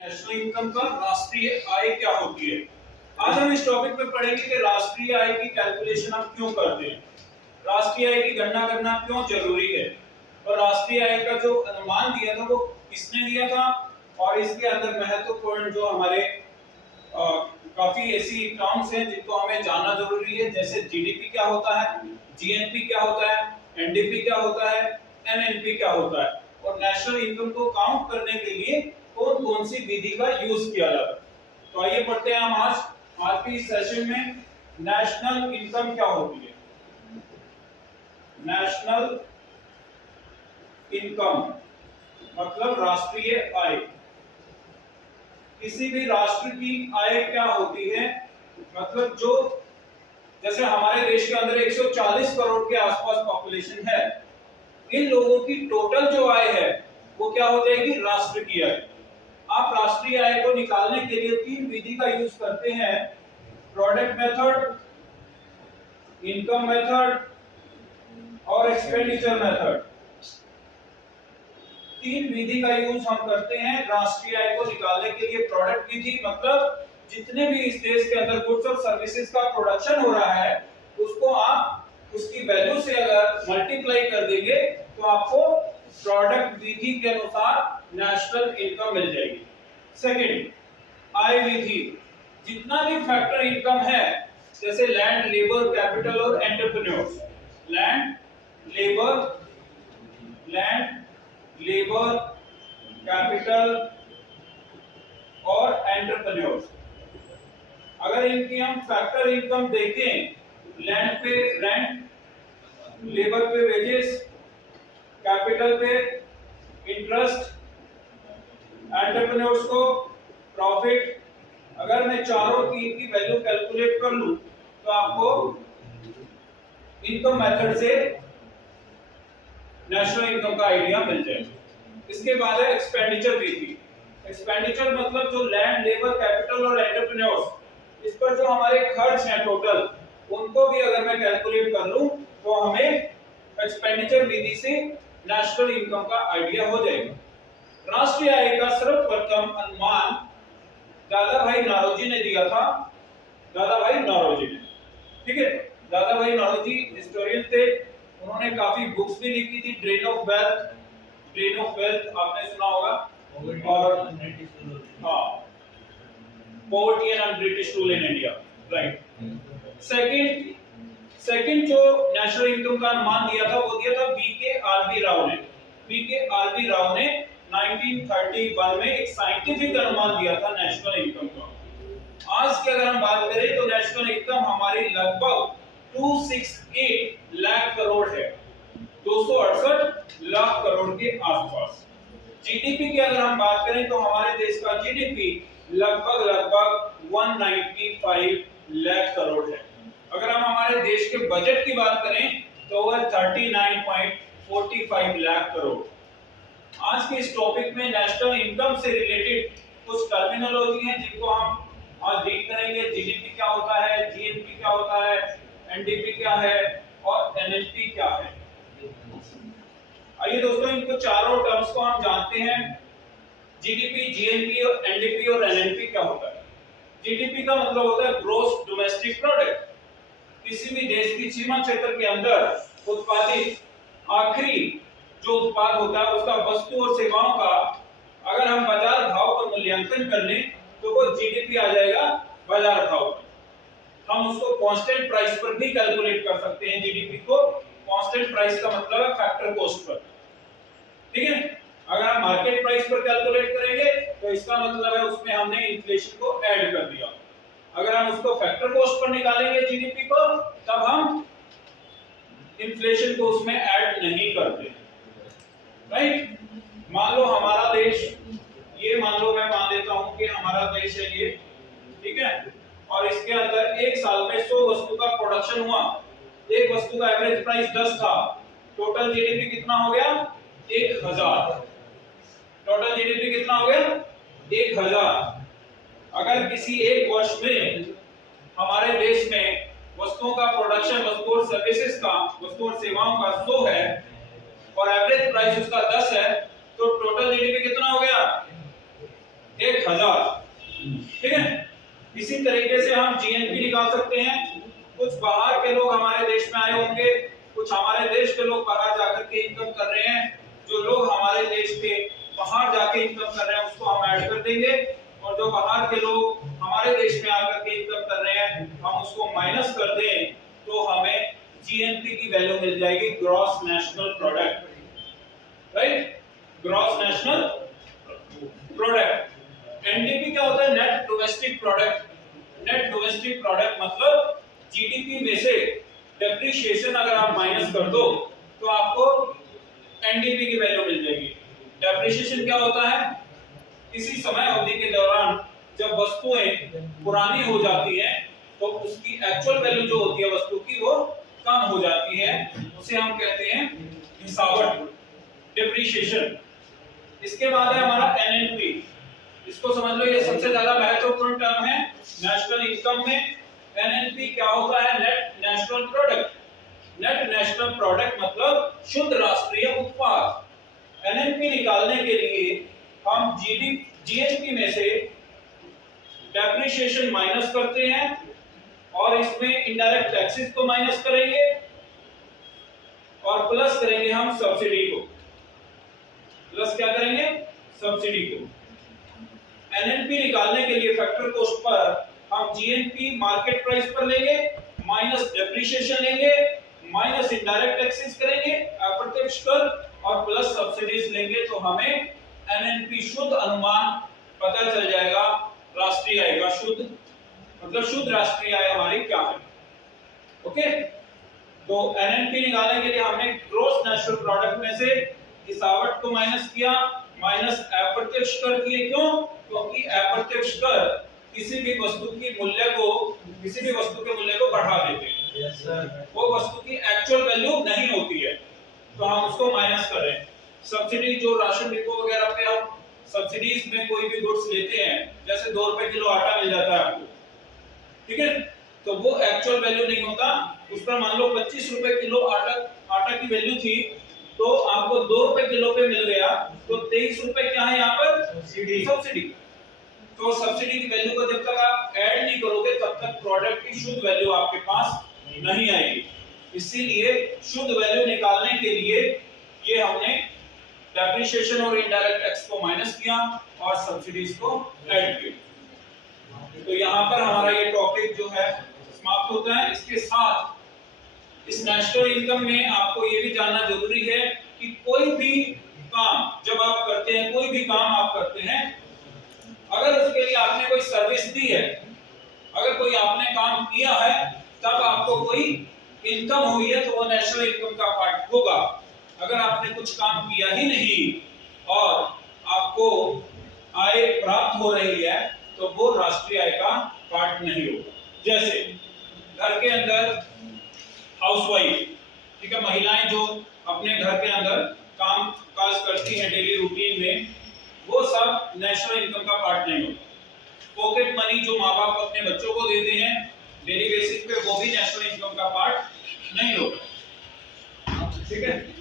National income का राष्ट्रीय आय क्या होती है। आज हम इस टॉपिक पे पढ़ेंगे कि राष्ट्रीय आय की कैलकुलेशन हम क्यों करते हैं, राष्ट्रीय आय की गणना करना क्यों जरूरी है और राष्ट्रीय आय का जो अनुमान दिया था वो किसने दिया था, और इसके अंदर महत्वपूर्ण जो हमारे काफी ऐसी टर्म्स हैं जिनको हमें जानना जरूरी है, जैसे जीडीपी क्या होता है, जीएनपी क्या होता है, एनडीपी क्या होता है, एनएनपी क्या होता है, और नेशनल इनकम को काउंट करने के लिए कौन कौन सी विधि का यूज किया जाता है। तो आइए पढ़ते हैं हम आज के इस सेशन में नेशनल इनकम क्या होती है। नेशनल इनकम मतलब राष्ट्रीय आय। किसी भी राष्ट्र की आय क्या होती है, मतलब जो जैसे हमारे देश के अंदर 140 करोड़ के आसपास पॉपुलेशन है, इन लोगों की टोटल जो आय है वो क्या हो जाएगी, राष्ट्र की आय। आप राष्ट्रीय आय को निकालने के लिए तीन विधि का यूज करते हैं, प्रोडक्ट मेथड, इनकम मेथड और एक्सपेंडिचर मेथड। तीन विधि का यूज हम करते हैं राष्ट्रीय आय को निकालने के लिए। प्रोडक्ट विधि मतलब जितने भी इस देश के अंदर गुड्स और सर्विसेज का प्रोडक्शन हो रहा है उसको आप उसकी वैल्यू से अगर मल्टीप्लाई कर देंगे तो आपको प्रोडक्ट विधि के अनुसार नेशनल इनकम मिल जाएगी। सेकंड, आय विधि, जितना भी फैक्टर इनकम है जैसे लैंड, लेबर, कैपिटल और एंटरप्रेन्योर्स, लैंड, लेबर, कैपिटल और एंटरप्रेन्योर्स, अगर इनकी हम फैक्टर इनकम देखें, लैंड पे रेंट, लेबर पे वेजेस, कैपिटल पे इंटरेस्ट, एंटरप्रेन्योर्स को प्रॉफिट, अगर मैं चारों तीन की वैल्यू कैलकुलेट कर लूं तो आपको इनकम मेथड से नेशनल इनकम का आइडिया मिल जाएगा। इसके बाद है एक्सपेंडिचर विधि। एक्सपेंडिचर मतलब जो लैंड, लेबर, कैपिटल और एंटरप्रेन्योर्स, इस पर जो हमारे खर्च हैं टोटल, उनको भी अगर मैं कैलकुलेट कर लूं तो हमें एक्सपेंडिचर विधि से नेशनल इनकम का आइडिया हो जाएगा। राष्ट्रीय आय का सर्वप्रथम अनुमान दादा भाई नौरोजी ने दिया था। दादा भाई नौरोजी ने, ठीक है, दादा भाई नौरोजी हिस्टोरियन थे, उन्होंने काफी बुक्स भी लिखी थी। ड्रेन ऑफ वेल्थ आपने सुना होगा, और हाँ, poverty and British rule in India, right. Second जो नेशनल इनकम का अनुमान दिया था वो दिया था बीके.आर.बी. राव ने। बीके.आर.बी. राव ने 1931 में एक साइंटिफिक अनुमान दिया था नेशनल इनकम का। आज की अगर हम बात करें तो नेशनल इनकम हमारी लगभग 268 लाख करोड़ है, 268 लाख करोड़ के आसपास। जीडीपी की अगर हम बात करें तो हमारे देश का जीडीपी लगभग 195 लाख करोड़ है। अगर हम हमारे देश के बजट की बात करें तो वह 39.45 लाख करोड़। आज के इस टॉपिक में नेशनल इनकम से रिलेटेड कुछ टर्मिनोलॉजी है जिनको हम आज रीड करेंगे। जीडीपी क्या होता है, जीएनपी क्या होता है, एनडीपी क्या है और एनएनपी क्या है। आइए दोस्तों, इनको चारों टर्म्स को हम जानते हैं। जीडीपी, जीएनपी और एनडीपी और एनएनपी क्या होता है। जीडीपी का मतलब होता है ग्रॉस डोमेस्टिक प्रोडक्ट। किसी भी देश की सीमा क्षेत्र के अंदर उत्पादित आखिरी जो उत्पाद होता है उसका वस्तु और सेवाओं का अगर हम बाजार भाव पर मूल्यांकन कर लें तो वो जीडीपी आ जाएगा बाजार भाव पर। हम उसको कांस्टेंट प्राइस पर भी कैलकुलेट कर सकते हैं। जीडीपी को कांस्टेंट प्राइस का मतलब है फैक्टर कॉस्ट पर, ठीक है। अगर हम मार्केट प्राइस पर कैलकुलेट करेंगे तो इसका मतलब है उसमें हमने इन्फ्लेशन को ऐड कर दिया। अगर हम उसको फैक्टर कॉस्ट पर निकालेंगे जीडीपी को, तब हम इन्फ्लेशन को उसमें ऐड नहीं करते, राइट। मान लो हमारा देश, ये मान लो, मैं मान लेता हूं कि हमारा देश है ये, ठीक है, और इसके अंदर एक साल में 100 वस्तु का प्रोडक्शन हुआ। एक वस्तु का एवरेज प्राइस 10 था। टोटल जीडीपी कितना हो गया, 1000। टोटल जीडीपी कितना हो गया, 1000। अगर किसी एक वर्ष में हमारे देश में वस्तुओं का प्रोडक्शन, वस्तु और सर्विसेज का, वस्तु और सेवाओं का 100 है और एवरेज प्राइस उसका 10 है, तो टोटल जीडीपी कितना हो गया, 1000, ठीक है। इसी तरीके से हम जीएनपी निकाल सकते हैं। कुछ बाहर के लोग हमारे देश में आए होंगे, कुछ हमारे देश के लोग बाहर जाकर के इनकम कर रहे हैं। जो लोग हमारे देश के बाहर जाके इनकम कर रहे हैं उसको हम ऐड कर देंगे, और जो बाहर के लोग हमारे देश में आकर के इनकम कर रहे हैं हम उसको माइनस कर दें, तो हमें जीएनपी की वैल्यू मिल जाएगी, gross national product, right, gross national product. NDP क्या होता है? Net domestic product. Net domestic product मतलब जीडीपी में से डेप्रिसिएशन अगर आप माइनस कर दो तो आपको एनडीपी की वैल्यू मिल जाएगी। डेप्रिसिएशन क्या होता है? किसी समय अवधि के दौरान जब वस्तुएं पुरानी हो जाती हैं तो उसकी एक्चुअल वैल्यू जो होती है वस्तु की वो कम हो जाती है, उसे हम कहते हैं हिसावट, डेप्रिसिएशन। इसके बाद है हमारा एनएनपी। इसको समझ लो, ये सबसे ज्यादा महत्वपूर्ण टर्म है नेशनल इनकम में। एनएनपी क्या होता है? Net national product. Net national product मतलब शुद्ध राष्ट्रीय उत्पाद। एनएनपी निकालने के लिए हम जीएनपी में से डेप्रिसिएशन माइनस करते हैं और इसमें इनडायरेक्ट टैक्सेस को माइनस करेंगे और प्लस करेंगे हम सब्सिडी को। प्लस क्या करेंगे? सब्सिडी को। एनएनपी निकालने के लिए फैक्टर कॉस्ट पर हम जीएनपी मार्केट प्राइस पर लेंगे, माइनस डेप्रिसिएशन लेंगे, माइनस इनडायरेक्ट टैक्सेस करेंगे, अप्रत्यक्ष कर, और प्लस सब्सिडीज लेंगे, तो हमें एनएनपी शुद्ध अनुमान पता चल जाएगा। राष्ट्रीय आय का शुद्ध मतलब शुद्ध राष्ट्रीय आय हमारी क्या है। ओके, तो एनएनपी निकालने के लिए हमने ग्रॉस नेशनल प्रोडक्ट में से हिसावट को माइनस किया, माइनस अप्रत्यक्ष कर किए। क्यों? क्योंकि अप्रत्यक्ष कर किसी भी वस्तु के मूल्य को बढ़ा देते हैं। वो वस्तु की एक्चुअल वैल्यू नहीं होती है, तो हम उसको माइनस कर रहे हैं। सब्सिडी, जो राशन डिपो वगैरह पे हम सब्सिडीज में कोई भी गुड्स लेते हैं, जैसे 2 रुपए किलो आटा मिल जाता है आपको, ठीक है, तो वो एक्चुअल वैल्यू नहीं होता। उस पर मान लो 25 रुपए किलो आटा की वैल्यू थी, तो आपको 2 रुपए किलो पे मिल गया, तो 23 रुपए क्या है यहाँ पर? सब्सिडी। तो सब्सिडी की वैल्यू को जब तक आप ऐड नहीं करोगे तब तक प्रोडक्ट की शुद्ध वैल्यू आपके पास नहीं आएगी। इसीलिए शुद्ध वैल्यू निकालने के लिए ये हमने डेप्रिसिएशन और इनडायरेक्ट टैक्स को माइनस किया और सब्सिडीज को ऐड किया। तो यहाँ पर हमारा ये टॉपिक जो है समाप्त होता है। इसके साथ इस नेशनल इनकम में आपको ये भी जानना जरूरी है कि कोई भी काम जब आप करते हैं, कोई भी काम आप करते हैं, अगर उसके लिए आपने कोई सर्विस दी है, अगर कोई आपने काम किया है, तब आपको कोई इनकम हुई है तो वो नेशनल इनकम का पार्ट होगा। अगर आपने कुछ काम किया ही नहीं और आपको आय प्राप्त हो रही है तो वो राष्ट्रीय आय का पार्ट नहीं होगा। जैसे घर के अंदर हाउसवाइफ, ठीक है, महिलाएं जो अपने घर के अंदर काम काज करती हैं डेली रूटीन में, वो सब नेशनल इनकम का पार्ट नहीं होता। पॉकेट मनी जो माँ बाप अपने बच्चों को देते हैं डेली बेसिस पे, वो भी नेशनल इनकम का पार्ट नहीं होता, ठीक है।